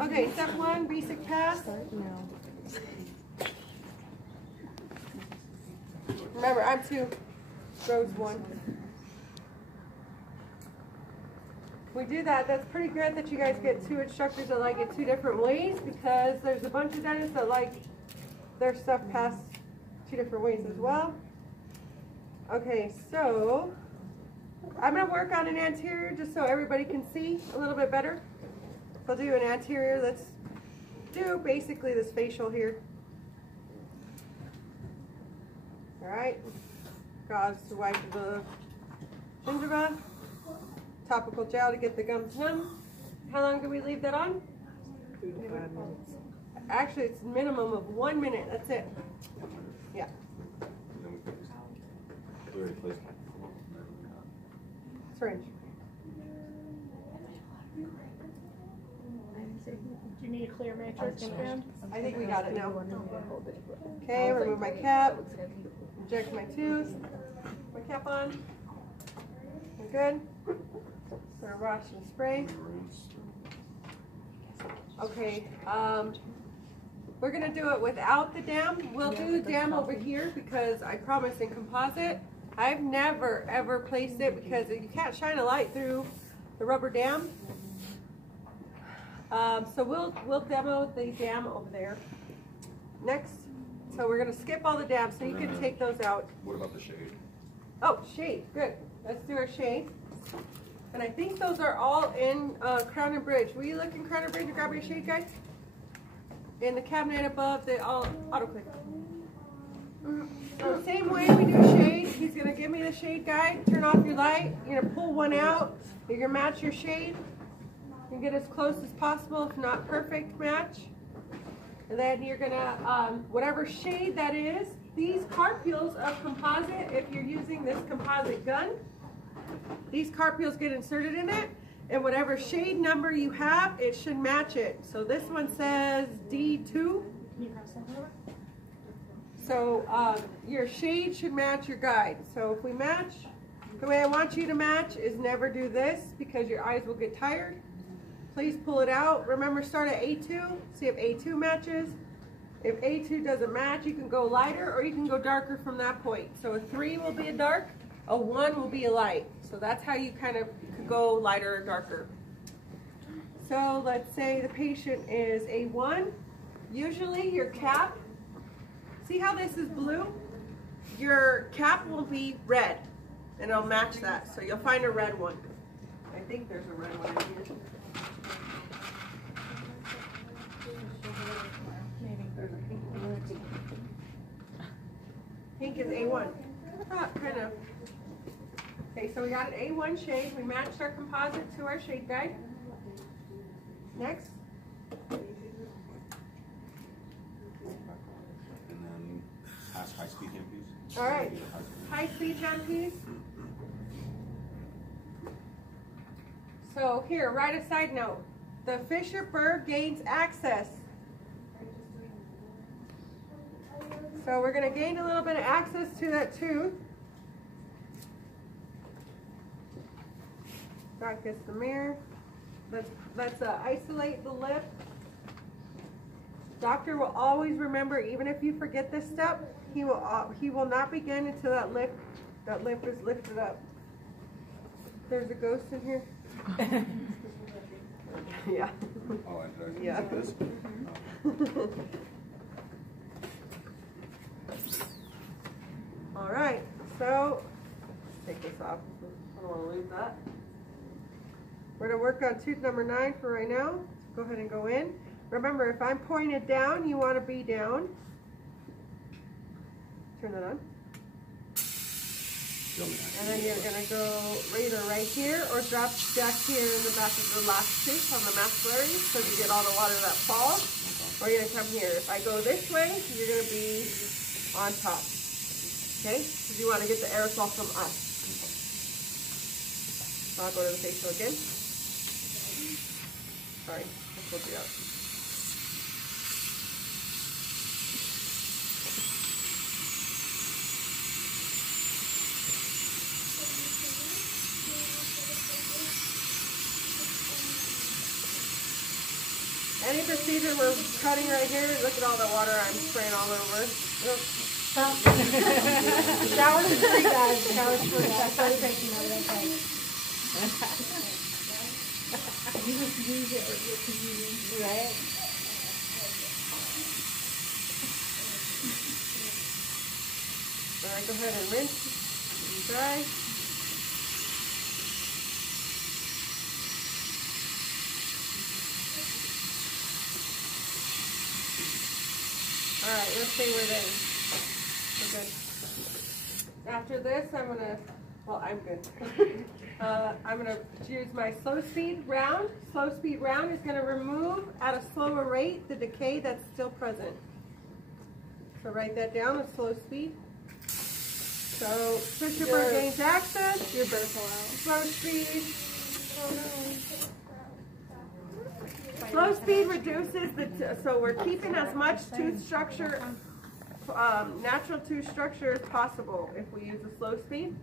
Okay, step one, basic pass. Remember, I'm 2, Rose 1. We do that. That's pretty good that you guys get 2 instructors that like it 2 different ways, because there's a bunch of dentists that like their stuff passed 2 different ways as well. Okay, so I'm going to work on an anterior just so everybody can see a little bit better. I'll do an anterior. Let's do basically this facial here. Alright, gauze to wipe the gingiva, topical gel to get the gums numb. How long do we leave that on? 2 to 5 minutes. Actually, it's a minimum of 1 minute. That's it. Yeah. Syringe. Do you need a clear matrix? I think we got it now. Okay, remove my cap. Inject my tooth. My cap on. We're good. Gonna wash and spray. Okay, we're gonna do it without the dam. We'll do the dam over here because I promise in composite, I've never ever placed it because you can't shine a light through the rubber dam. So we'll demo the dam over there. Next, so we're gonna skip all the dams so you can take those out. What about the shade? Oh, shade, good. Let's do our shade. And I think those are all in Crown and Bridge. Will you look in Crown and Bridge and grab your shade, guys? In the cabinet above the autoclave. So same way we do shade. He's gonna give me the shade guide. Turn off your light. You're gonna pull one out. You're gonna match your shade. You get as close as possible, if not perfect match. And then you're gonna, whatever shade that is, these carpules of composite, if you're using this composite gun, these carpules get inserted in it, and whatever shade number you have, it should match it. So this one says D2. So your shade should match your guide. So if we match, the way I want you to match is never do this because your eyes will get tired. Please pull it out. Remember, start at A2, see if A2 matches. If A2 doesn't match, you can go lighter or you can go darker from that point. So a 3 will be a dark, a 1 will be a light. So that's how you kind of could go lighter or darker. So let's say the patient is A1. Usually your cap, see how this is blue? Your cap will be red and it'll match that. So you'll find a red one. I think there's a red one in here. There's a pink one. Pink is A1. Kind of. Okay, so we got an A1 shade. We matched our composite to our shade guide. Next. And then high-speed jam piece. All right, high-speed jam piece. So here, write a side note. The Fisher burr gains access. So we're going to gain a little bit of access to that tooth. Back against the mirror. Let's isolate the lip. Doctor will always remember, even if you forget this step, he will not begin until that lip is lifted up. There's a ghost in here. Yeah. Oh, and yeah. This? All right, so take this off. I don't want to lose that. We're going to work on tooth number 9 for right now. Go ahead and go in. Remember, if I'm pointed down, you want to be down. Turn that on. And then you're going to go either right here or drop back here in the back of the last tooth on the maxillary so you get all the water that falls. Or you're going to come here. If I go this way, you're going to be on top. Okay? Because you want to get the aerosol from us. So I'll go to the facial again. Sorry, I pulled you out. Any procedure we're cutting right here, look at all the water I'm spraying all over. Showers free, guys. Showers free. That's how you're taking it. Okay. You just use it as you're convenient. Right? All right, go ahead and rinse and dry. All right, let's say we're done. We're good. After this, I'm good. I'm gonna use my slow speed round. Slow speed round is gonna remove at a slower rate the decay that's still present. So write that down with slow speed. So Fisher gains access. Your birth allow. Slow speed. Slow speed reduces so we're keeping as much tooth structure, natural tooth structure as possible if we use the slow speed.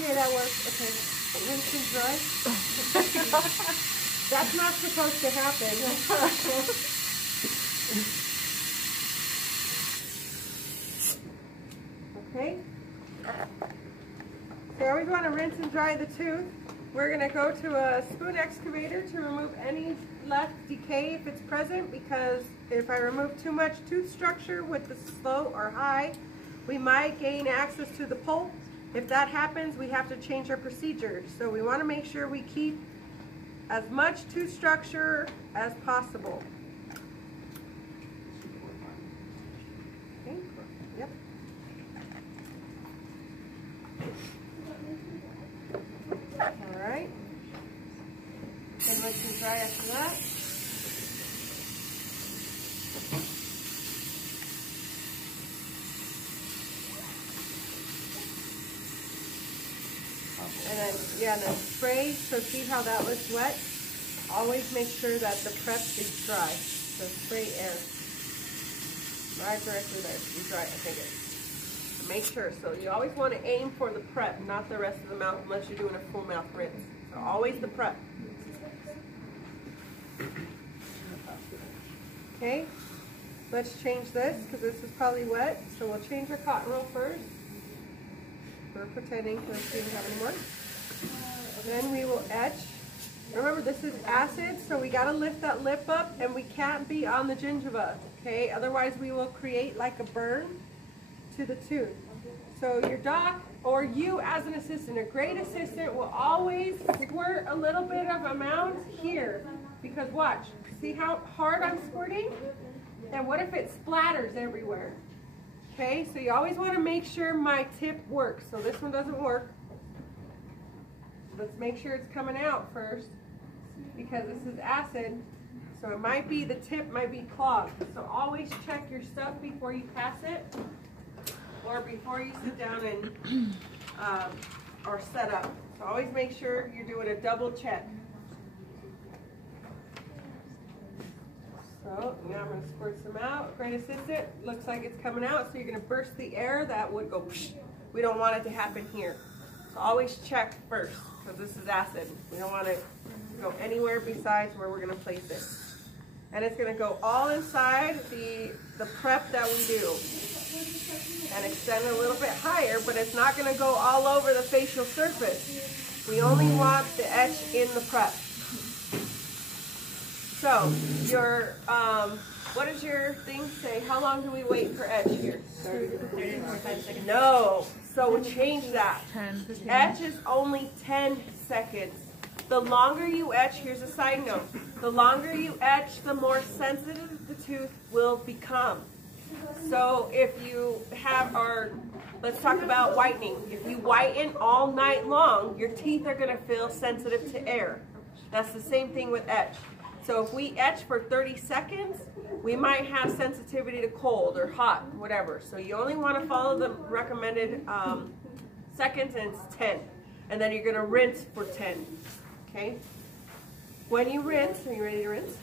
Yeah, that works. Okay. Rinse and dry. That's not supposed to happen. Okay. So I always want to rinse and dry the tooth. We're going to go to a spoon excavator to remove any left decay if it's present, because if I remove too much tooth structure with the slow or high, we might gain access to the pulp. If that happens, we have to change our procedure. So we want to make sure we keep as much tooth structure as possible. Okay. Yep. All right. And rinse and dry after that. And then spray, so see how that was wet? Always make sure that the prep is dry. So spray air. Right directly there. You dry, I think it. Make sure. So you always want to aim for the prep, not the rest of the mouth unless you're doing a full mouth rinse. So always the prep. Okay, let's change this because this is probably wet. So we'll change our cotton roll first. We're pretending because we didn't have any more. Then we will etch. Remember, this is acid, so we got to lift that lip up, and we can't be on the gingiva, okay? Otherwise, we will create like a burn to the tooth. So your doc or you as an assistant, a great assistant, will always squirt a little bit of amount here. Because watch, see how hard I'm squirting? And what if it splatters everywhere? Okay, so you always want to make sure my tip works. So this one doesn't work. Let's make sure it's coming out first, because this is acid. So it might be, the tip might be clogged. So always check your stuff before you pass it, or before you sit down and or set up. So always make sure you're doing a double check. So now I'm going to squirt some out. Great assistant, looks like it's coming out. So you're going to burst the air. That would go psh. We don't want it to happen here. So always check first, because this is acid. We don't want it to go anywhere besides where we're going to place it. And it's going to go all inside the prep that we do. And extend a little bit higher, but it's not going to go all over the facial surface. We only want the etch in the prep. So, your, what does your thing say? How long do we wait for etch here? 30 to 45 seconds. No. So we'll change that. 10. Etch is only 10 seconds. The longer you etch, here's a side note. The longer you etch, the more sensitive the tooth will become. So if you have let's talk about whitening. If you whiten all night long, your teeth are going to feel sensitive to air. That's the same thing with etch. So if we etch for 30 seconds, we might have sensitivity to cold or hot, whatever. So you only want to follow the recommended seconds, and it's 10. And then you're going to rinse for 10. Okay? When you rinse, are you ready to rinse?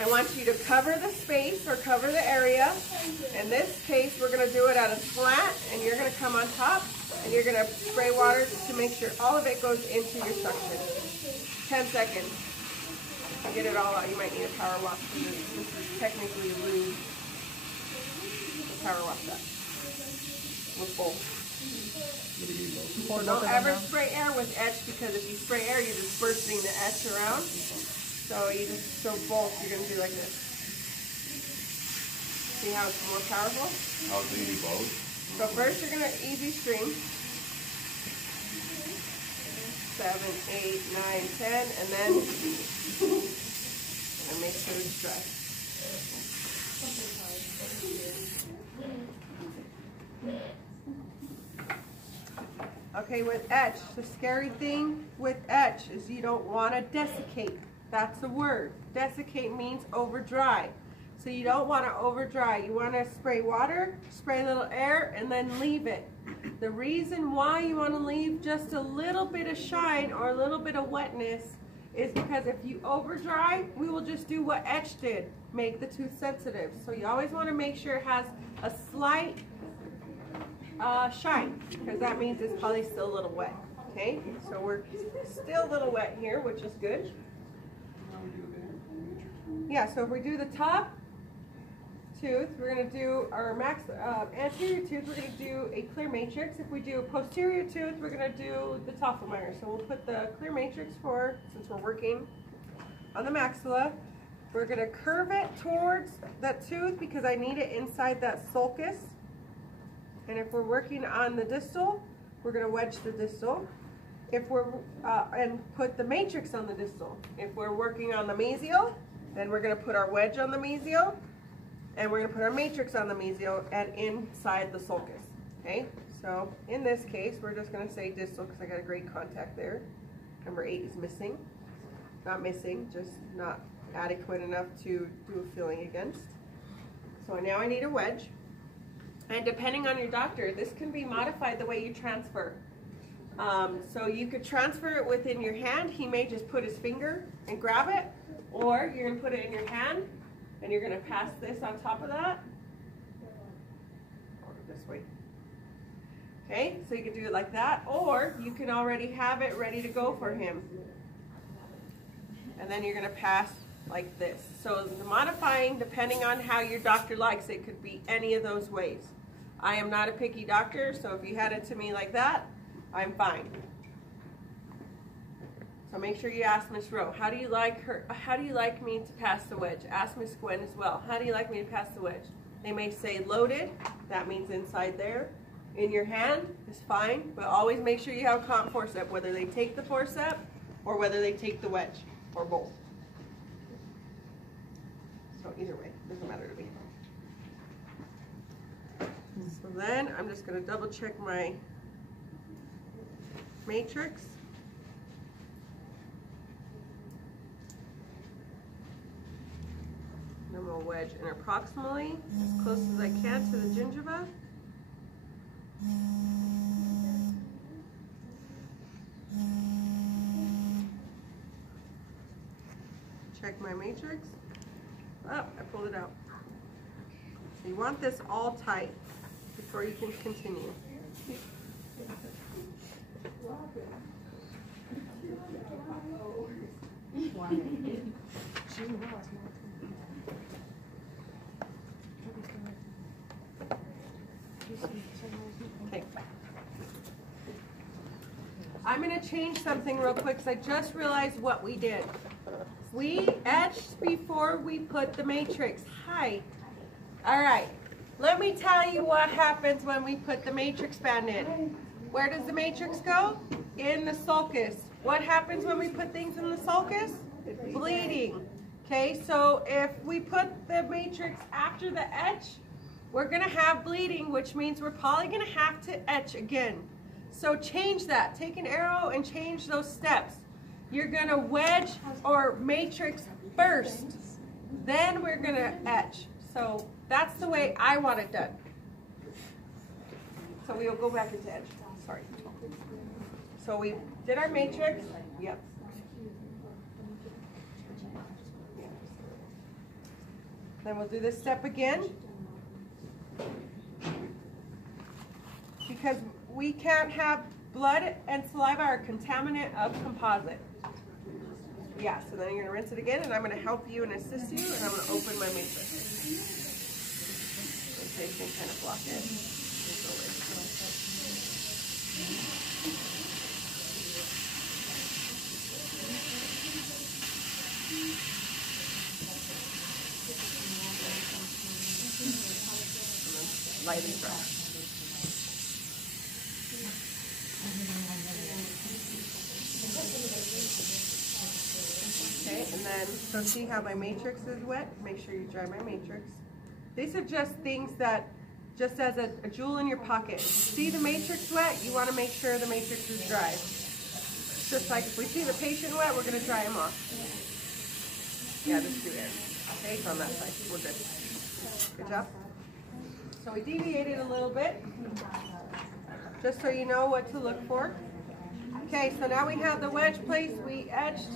I want you to cover the space or cover the area. In this case, we're going to do it at a slant, and you're going to come on top, and you're going to spray water to make sure all of it goes into your suction. 10 seconds. To get it all out, you might need a power wash because this is technically lube. Power wash that with both. So don't ever spray air with etch, because if you spray air, you're dispersing the etch around. So both, you're going to do like this. See how it's more powerful? How do you both? So first you're going to easy stream. 7, 8, 9, 10, and then make sure it's dry. Okay, with etch, the scary thing with etch is you don't want to desiccate. That's the word. Desiccate means over dry. So you don't want to over dry. You want to spray water, spray a little air, and then leave it. The reason why you want to leave just a little bit of shine or a little bit of wetness is because if you over dry, we will just do what etch did, make the tooth sensitive. So you always want to make sure it has a slight shine, because that means it's probably still a little wet. Okay, so we're still a little wet here, which is good. Yeah, so if we do the top tooth, we're going to do our anterior tooth, we're going to do a clear matrix. If we do a posterior tooth, we're going to do the Tafelmeyer. So we'll put the clear matrix since we're working on the maxilla. We're going to curve it towards that tooth because I need it inside that sulcus. And if we're working on the distal, we're going to wedge the distal. If we're and put the matrix on the distal. If we're working on the mesial, then we're going to put our wedge on the mesial, and we're going to put our matrix on the mesial and inside the sulcus. Okay, so in this case, we're just going to say distal because I got a great contact there. Number 8 is missing. Not missing, just not adequate enough to do a filling against. So now I need a wedge. And depending on your doctor, this can be modified the way you transfer. So you could transfer it within your hand. He may just put his finger and grab it, or you're going to put it in your hand, and you're going to pass this on top of that. Or this way. Okay, so you can do it like that, or you can already have it ready to go for him. And then you're going to pass like this. So the modifying, depending on how your doctor likes it, could be any of those ways. I am not a picky doctor, so if you had it to me like that, I'm fine. So make sure you ask Miss Rowe, how do you like me to pass the wedge? Ask Miss Gwen as well, how do you like me to pass the wedge? They may say loaded, that means inside there. In your hand is fine, but always make sure you have a comp forceps, whether they take the forceps or whether they take the wedge, or both. So either way, doesn't matter to me. So then I'm just going to double check my matrix. And I'm going to wedge interproximally as close as I can to the gingiva. Check my matrix. Oh, I pulled it out. So you want this all tight before you can continue. Okay. I'm going to change something real quick because I just realized what we did. We etched before we put the matrix. Hi. All right. Let me tell you what happens when we put the matrix band in. Where does the matrix go? In the sulcus. What happens when we put things in the sulcus? Bleeding. Okay, so if we put the matrix after the etch, we're going to have bleeding, which means we're probably going to have to etch again. So change that. Take an arrow and change those steps. You're going to wedge or matrix first. Then we're going to etch. So that's the way I want it done. So we'll go back into etch. Sorry. So we did our matrix. Yep. Then we'll do this step again. Because we can't have blood and saliva are a contaminant of composite. Yeah, so then you're gonna rinse it again, and I'm gonna help you and assist you, and I'm gonna open my matrix. So you can kind of block it. Light and dry. Okay, and then, so see how my matrix is wet? Make sure you dry my matrix. These are just things that, just as a jewel in your pocket. If you see the matrix wet, you want to make sure the matrix is dry. Just like if we see the patient wet, we're going to dry him off. Yeah, just do it. Okay, it's on that side. We're good. Good job. So we deviated a little bit, just so you know what to look for. Okay, so now we have the wedge placed, we etched.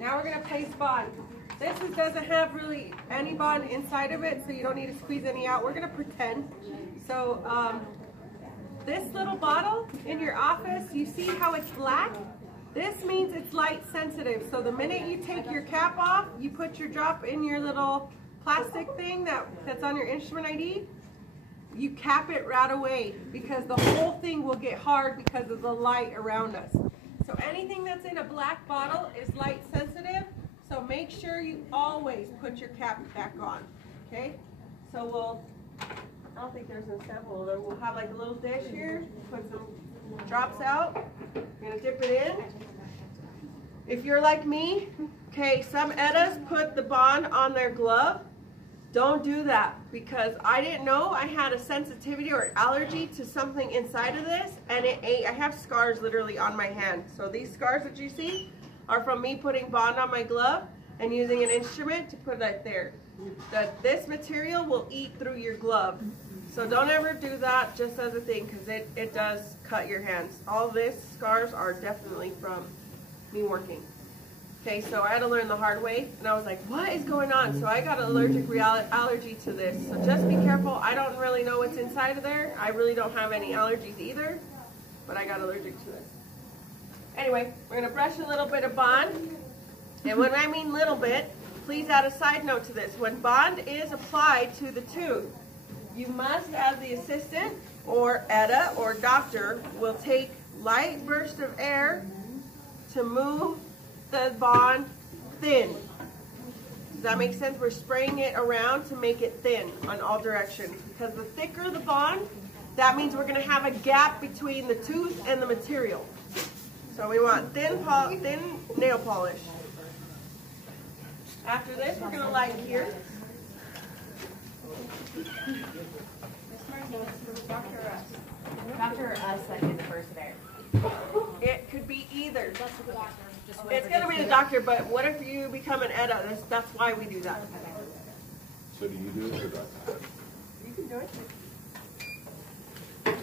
Now we're going to place bond. This doesn't have really any bond inside of it, so you don't need to squeeze any out. We're going to pretend. So this little bottle in your office, you see how it's black? This means it's light sensitive. So the minute you take your cap off, you put your drop in your little plastic thing that's on your instrument ID, you cap it right away because the whole thing will get hard because of the light around us. So anything that's in a black bottle is light sensitive, so make sure you always put your cap back on, okay? So I don't think there's a sample, we'll have like a little dish here, put some drops out, you're gonna dip it in. If you're like me, okay, some EDAs put the bond on their glove. Don't do that because I didn't know I had a sensitivity or allergy to something inside of this, and it ate. I have scars literally on my hand. So these scars that you see are from me putting bond on my glove and using an instrument to put that there. This material will eat through your glove. So don't ever do that just as a thing because it does cut your hands. All these scars are definitely from me working. Okay, so I had to learn the hard way, and I was like, what is going on? So I got an allergic allergy to this. So just be careful. I don't really know what's inside of there. I really don't have any allergies either, but I got allergic to it. Anyway, we're going to brush a little bit of bond. And when I mean little bit, please add a side note to this. When bond is applied to the tooth, you must, as the assistant or EDA or doctor, will take light bursts of air to move the bond thin. Does that make sense? We're spraying it around to make it thin on all directions. Because the thicker the bond, that means we're going to have a gap between the tooth and the material. So we want thin nail polish. After this, we're going to light here. Doctor or us that did the first there? It could be either. It's going to be the doctor, but what if you become an EDA? That's why we do that. So do you do it or do I? You can do it.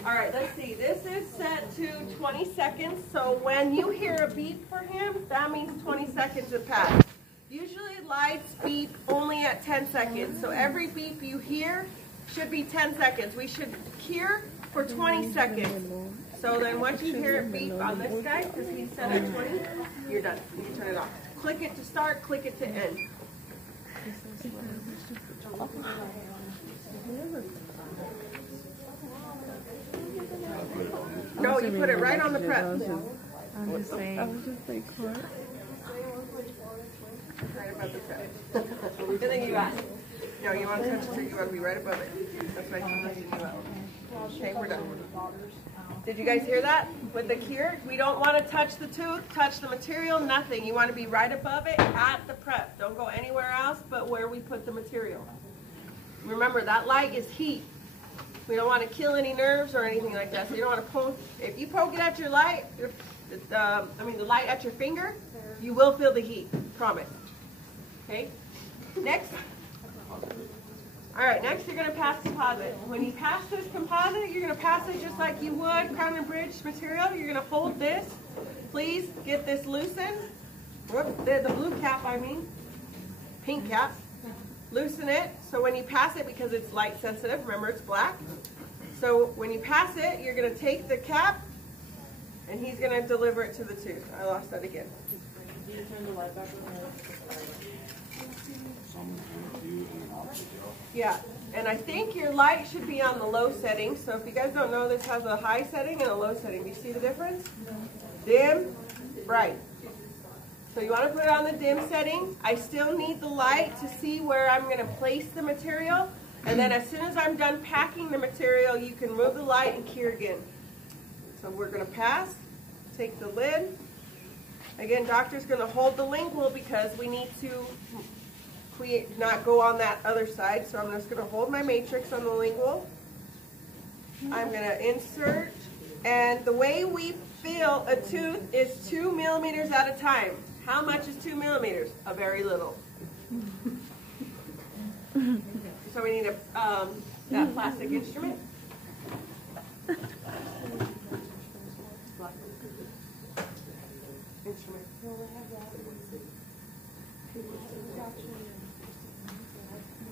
All right, let's see. This is set to 20 seconds. So when you hear a beep for him, that means 20 seconds have passed. Usually lights beep only at 10 seconds. So every beep you hear should be 10 seconds. We should hear for 20 seconds. So then once you hear it beep on this guy, because he's set at 20, you're done. You can turn it off. Click it to start, click it to end. No, you put it right on the prep. I'm just saying. I was just like, what? Right above the prep. Good thing you asked. No, you want to touch it, you want to be right above it. That's why I keep touching you up. Okay, we're done. Did you guys hear that? With the cure, we don't want to touch the tooth, touch the material, nothing. You want to be right above it at the prep. Don't go anywhere else but where we put the material. Remember, that light is heat. We don't want to kill any nerves or anything like that. So you don't want to poke. If you poke it at your light, the light at your finger, you will feel the heat. Promise. Okay. Next. All right. Next, you're going to pass composite. When you pass this composite, you're going to pass it just like you would Crown and Bridge material. You're going to hold this. Please get this loosened. Whoops, the blue cap, I mean, pink cap. loosen it. So when you pass it, because it's light sensitive, remember it's black. So when you pass it, you're gonna take the cap and he's gonna deliver it to the tooth. I lost that again. Did you turn the light back on? Yeah, and I think your light should be on the low setting. So if you guys don't know, this has a high setting and a low setting. Do you see the difference? Dim, bright. So you want to put it on the dim setting. I still need the light to see where I'm going to place the material. And then as soon as I'm done packing the material, you can move the light and cure again. So we're going to pass, take the lid. Again, doctor's going to hold the lingual because we need to not go on that other side. So I'm just going to hold my matrix on the lingual. I'm going to insert. And the way we fill a tooth is 2 millimeters at a time. How much is 2 millimeters? A very little. So we need that plastic instrument.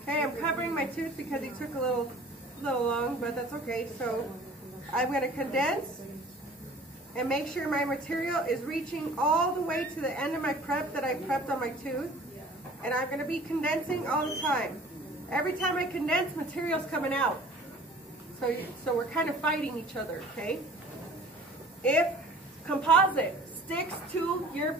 Okay, I'm covering my tooth because he took a little long, but that's okay. So I'm going to condense and make sure my material is reaching all the way to the end of my prep that I prepped on my tooth. And I'm going to be condensing all the time. Every time I condense, material's coming out. So we're kind of fighting each other, okay? If composite sticks to your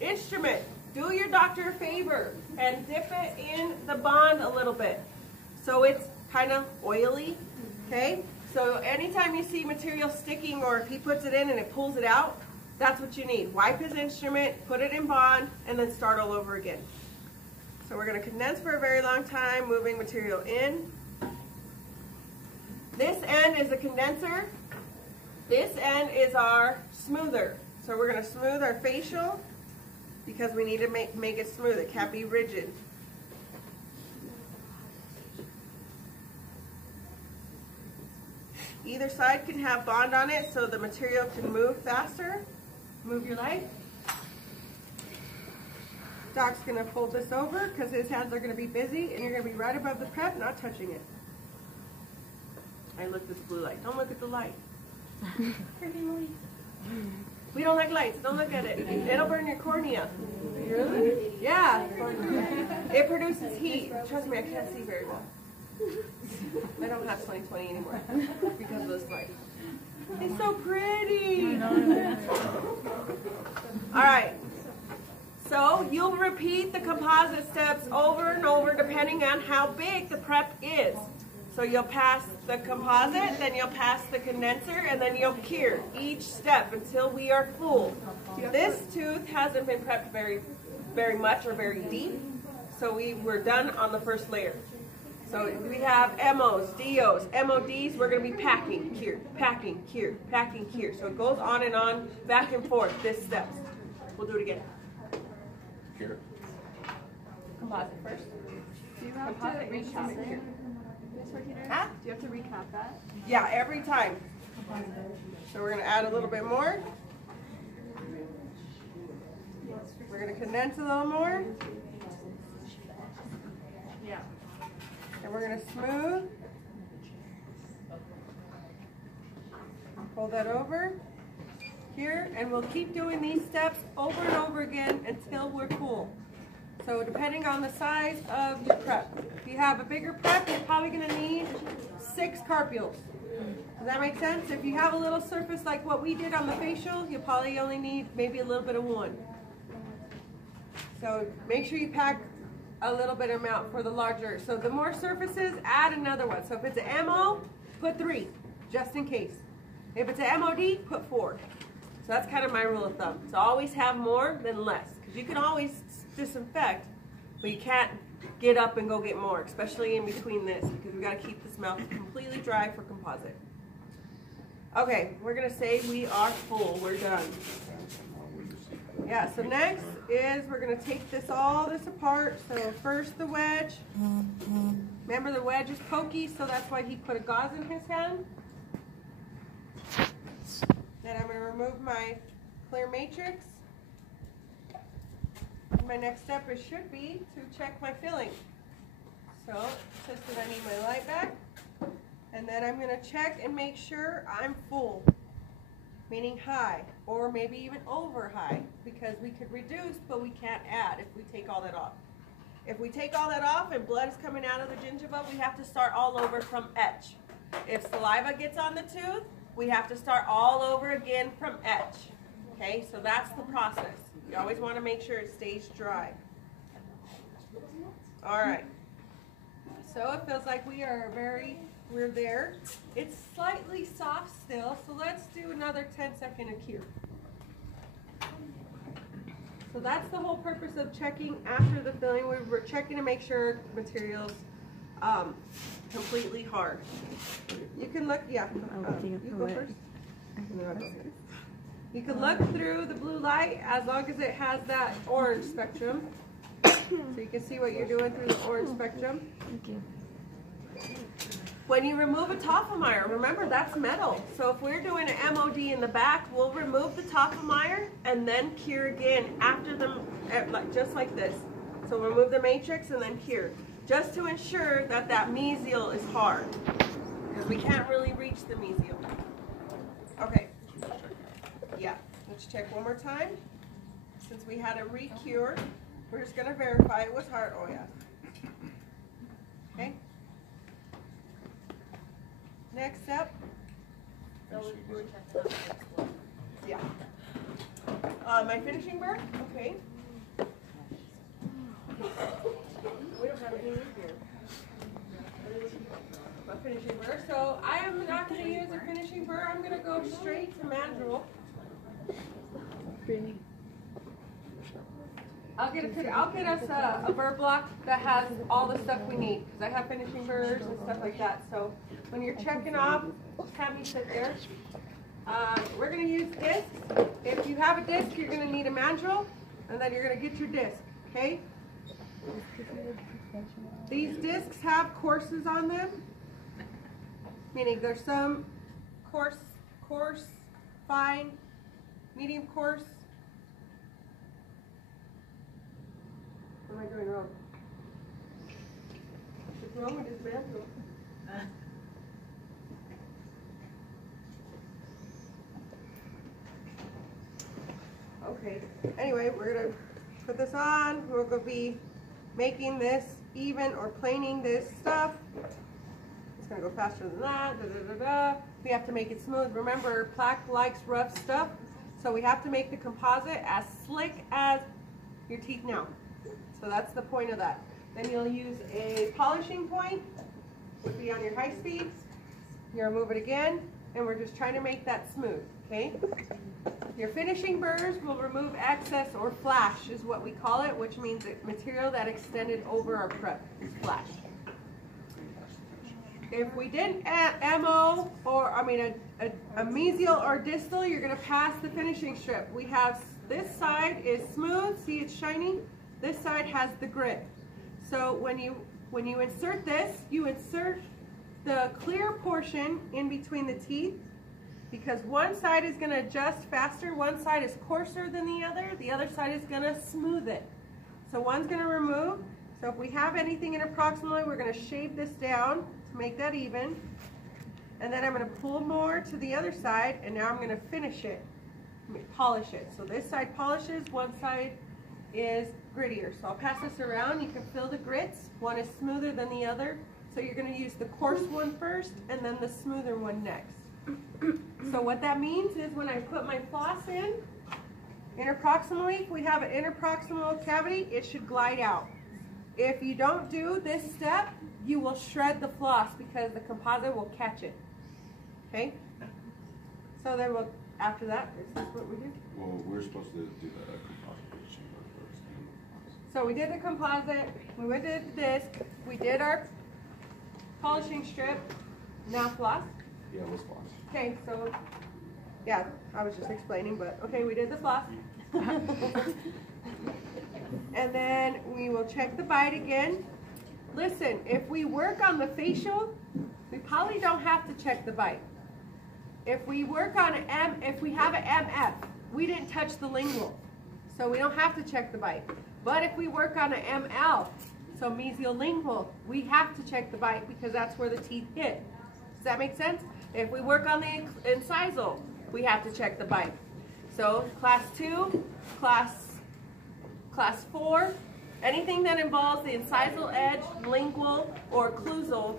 instrument, do your doctor a favor and dip it in the bond a little bit. So it's kind of oily, okay? So anytime you see material sticking or if he puts it in and it pulls it out, that's what you need. Wipe his instrument, put it in bond, and then start all over again. So we're going to condense for a very long time, moving material in. This end is a condenser. This end is our smoother. So we're going to smooth our facial because we need to make it smooth. It can't be rigid. Either side can have bond on it so the material can move faster. Move your light. Doc's going to fold this over because his hands are going to be busy and you're going to be right above the prep, not touching it. I looked at the blue light. Don't look at the light. We don't like lights. Don't look at it. It'll burn your cornea. Really? Yeah. It produces heat. Trust me, I can't see very well. I don't have 20/20 anymore because of this light. It's so pretty. All right. So you'll repeat the composite steps over and over depending on how big the prep is. So you'll pass the composite, then you'll pass the condenser, and then you'll cure each step until we are full. This tooth hasn't been prepped very much or very deep, so we're done on the first layer. So we have MOs, DOs, MODs, we're going to be packing, cure, packing, cure, packing, cure. So it goes on and on, back and forth, this steps. We'll do it again. Cure. Composite first. Do you have to recap it? Huh? Do you have to recap that? Yeah, every time. So we're going to add a little bit more. We're going to condense a little more. Yeah. And we're going to smooth. Fold that over here, and we'll keep doing these steps over and over again until we're full. So depending on the size of your prep. If you have a bigger prep, you're probably going to need 6 carpules. Does that make sense? If you have a little surface like what we did on the facial, you'll probably only need maybe a little bit of 1. So make sure you pack a little bit amount for the larger. So the more surfaces, add another one. So if it's an MO, put 3, just in case. If it's an MOD, put 4. So that's kind of my rule of thumb. So always have more than less. Because you can always disinfect, but you can't get up and go get more, especially in between this, because we got to keep this mouth completely dry for composite. Okay, we're going to say we are full. We're done. Yeah, so next is we're going to take all this apart. So first the wedge. Remember the wedge is pokey, so that's why he put a gauze in his hand. Then I'm going to remove my clear matrix. My next step should be to check my filling. So it says that I need my light back. And then I'm gonna check and make sure I'm full, meaning high, or maybe even over high, because we could reduce, but we can't add if we take all that off. If we take all that off and blood is coming out of the gingiva, we have to start all over from etch. If saliva gets on the tooth, we have to start all over again from etch. Okay, so that's the process. You always want to make sure it stays dry. All right. So it feels like we're there. It's slightly soft still, so let's do another 10-second of cure. So that's the whole purpose of checking after the filling. We're checking to make sure the material's completely hard. You can look, yeah, you go first. You can look through the blue light as long as it has that orange spectrum. So you can see what you're doing through the orange spectrum. Thank you. When you remove a Topfenmeyer, remember that's metal. So if we're doing an MOD in the back, we'll remove the Topfenmeyer and then cure again after them, just like this. So remove the matrix and then cure, just to ensure that that mesial is hard, because we can't really reach the mesial. Okay. Yeah. Let's check one more time. Since we had a re-cure, we're just going to verify it was hard. Oh yeah. Okay. Next step. Yeah. My finishing burr. Okay. We don't have any in here. My finishing burr. So I am not going to use a finishing burr. I'm going to go straight to mandrel. Really? I'll get us a burr block that has all the stuff we need, because I have finishing burrs and stuff like that. So when you're checking off, just have me sit there. We're going to use discs. If you have a disc, you're going to need a mandrel, and then you're going to get your disc, okay? These discs have courses on them, meaning there's some coarse, fine, medium coarse. What am I doing wrong? What's wrong with this mandrel? Okay, anyway, we're going to put this on. We're going to be making this even or planing this stuff. It's going to go faster than that. We have to make it smooth. Remember, plaque likes rough stuff, so we have to make the composite as slick as your teeth now. So that's the point of that. Then you'll use a polishing point, would be on your high speed. You'll remove it again, and we're just trying to make that smooth, okay? Your finishing burrs will remove excess, or flash is what we call it, which means material that extended over our prep is flash. If we didn't add MO, or I mean a mesial or distal, you're going to pass the finishing strip. We have this side is smooth, see it's shiny. This side has the grit. So when you insert this, you insert the clear portion in between the teeth, because one side is going to adjust faster, one side is coarser than the other side is going to smooth it. So one's going to remove. So if we have anything in approximately, we're going to shave this down to make that even. And then I'm going to pull more to the other side, and now I'm going to finish it, polish it. So this side polishes, one side is grittier. So I'll pass this around. You can feel the grits. One is smoother than the other. So you're going to use the coarse one first and then the smoother one next. So what that means is when I put my floss in, interproximally, if we have an interproximal cavity, it should glide out. If you don't do this step, you will shred the floss because the composite will catch it. Okay? So then we'll, after that, is this what we do? Well, we're supposed to do the composite chamber first. So we did the composite, we went to the disc, we did our polishing strip, now floss. Yeah, let's floss. Okay, so, yeah, I was just explaining, but okay, we did the floss. And then we will check the bite again. Listen, if we work on the facial, we probably don't have to check the bite. If we work on if we have an MF, we didn't touch the lingual, so we don't have to check the bite. But if we work on an ML, So mesiolingual, we have to check the bite because that's where the teeth hit. Does that make sense? If we work on the incisal, we have to check the bite. So class 2, class 4, anything that involves the incisal edge, lingual, or occlusal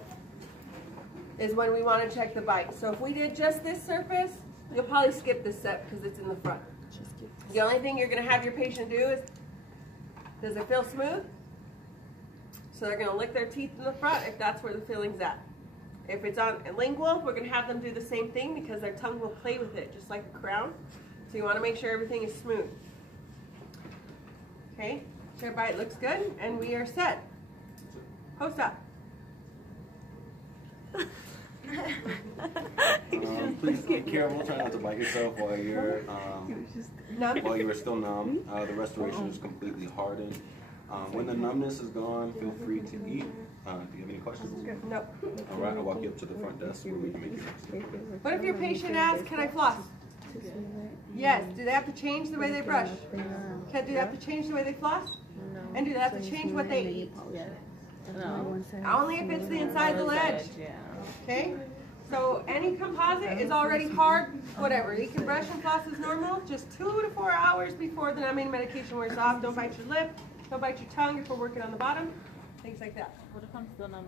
is when we want to check the bite. So if we did just this surface, you'll probably skip this step because it's in the front. The only thing you're going to have your patient do is, does it feel smooth? So they're going to lick their teeth in the front if that's where the feeling's at. If it's on lingual, we're going to have them do the same thing because their tongue will play with it, just like a crown. So you want to make sure everything is smooth. Okay, chair bite looks good, and we are set. Post up. Please be careful. Try not to bite yourself while you're Numb? while you are still numb. The restoration is completely hardened. When the numbness is gone, feel free to eat. Do you have any questions? No. All right, I'll walk you up to the front desk where we can make your next. What if your patient asks, can I floss? Yes. Do they have to change the way they brush? Do they have to change the way they floss? No. And do they have to change what they eat? No. Only if it's the incisal edge. Yeah. Okay? So any composite is already hard, whatever. You can brush and floss as normal, just 2 to 4 hours before the numbing medication wears off. Don't bite your lip, don't bite your tongue if we're working on the bottom, things like that. What if I'm still not